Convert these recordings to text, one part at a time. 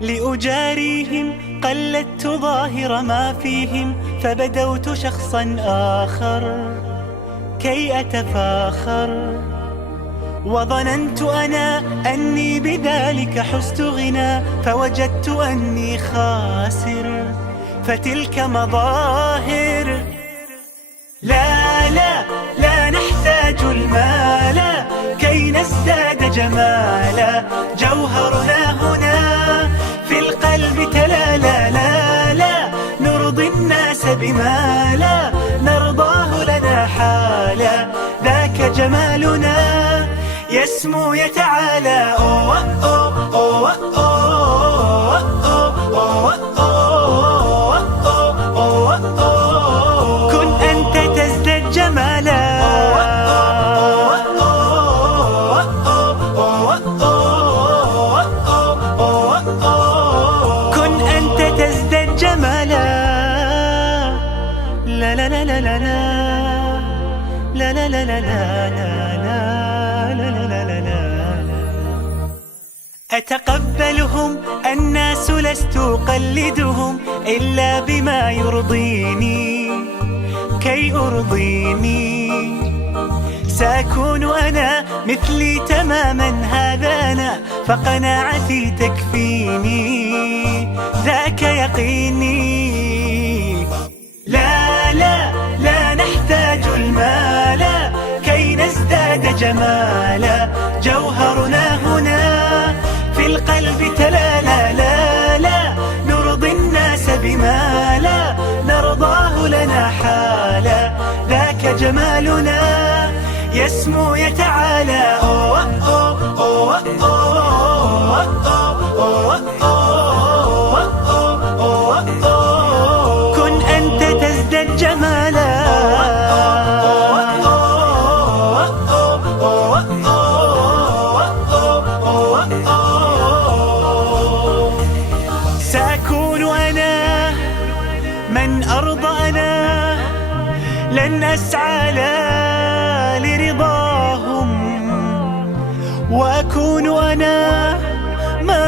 لأجاريهم قلدت ظاهر ما فيهم، فبدوت شخصا آخر كي أتفاخر، وظننت أنا أني بذلك حزت غنى، فوجدت أني خاسر، فتلك مظاهر. لا لا لا نحتاج المال كي نزداد جمالا، جوهرنا هنا في القلب تلالا. لا لا نرضي الناس بما لا نرضاه لنا حالا، ذاك جمالنا يسمو يتعالى. أوه أوه أوه أوه أوه أوه أوه، كن أنت تزداد جمالا، كن أنت تزداد جمالا. لا لا لا لا لا لا لا لا لا لا. أتقبلهم الناس لست أقلدهم إلا بما يرضيني كي أرضيني، سأكون أنا مثلي تماما، هذا أنا فقناعتي تكفيني، ذاك يقيني. لا لا لا نحتاج المال كي نزداد جمالا، جوهرنا هنا في القلب تلالا. لا لا نرضي الناس بما لا نرضاه لنا حالا، ذاك جمالنا يسمو يتعالى. أوه أوه أوه أوه أوه أوه أوه، كن أنت تزداد جمالا. سأكون أنا من أرضى أنا، لن أسعى لا لرضاهم، وأكون أنا ما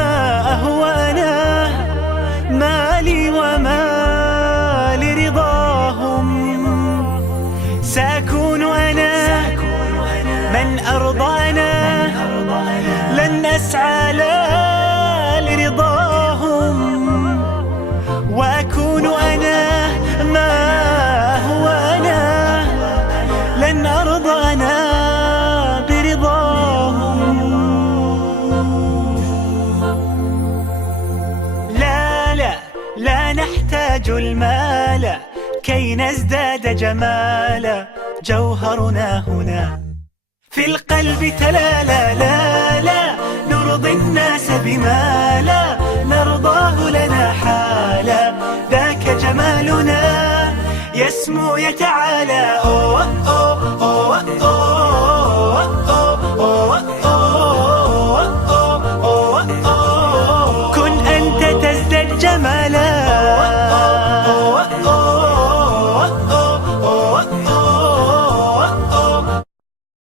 أهوى أنا، مالي وما لرضاهم. سأكون أنا من أرضى أنا، لن أسعى لا لرضاهم، وأكون أنا ما هو أنا، لن أرضى أنا برضاهم. لا لا لا نحتاج المال كي نزداد جمالا، جوهرنا هنا في القلب تلالا. لا لا نرضي الناس بما لا نرضاه لنا حالا، ذاك جمالنا يسمو يتعالى.